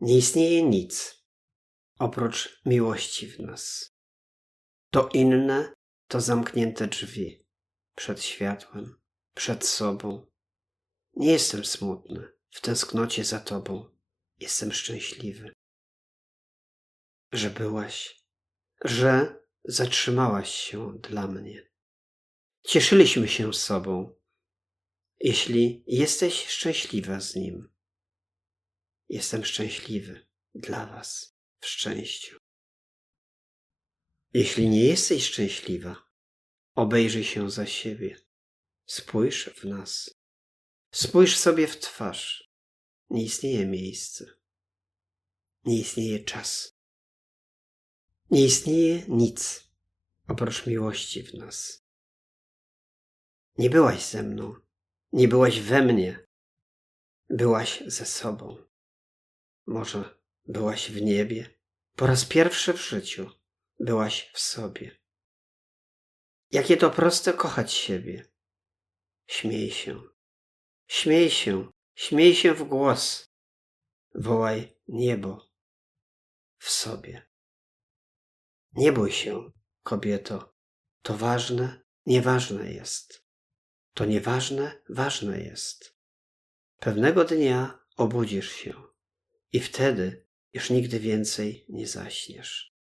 Nie istnieje nic oprócz miłości w nas. To inne to zamknięte drzwi przed światłem, przed sobą. Nie jestem smutny w tęsknocie za Tobą. Jestem szczęśliwy, że byłaś, że zatrzymałaś się dla mnie. Cieszyliśmy się sobą, jeśli jesteś szczęśliwa z nim. Jestem szczęśliwy dla Was w szczęściu. Jeśli nie jesteś szczęśliwa, obejrzyj się za siebie. Spójrz w nas. Spójrz sobie w twarz. Nie istnieje miejsce. Nie istnieje czas. Nie istnieje nic oprócz miłości w nas. Nie byłaś ze mną, nie byłaś we mnie, byłaś ze sobą. Może byłaś w niebie, po raz pierwszy w życiu byłaś w sobie. Jakie to proste kochać siebie. Śmiej się, śmiej się, śmiej się w głos. Wołaj niebo w sobie. Nie bój się, kobieto. To ważne, nieważne jest. To nieważne, ważne jest. Pewnego dnia obudzisz się i wtedy już nigdy więcej nie zaśniesz.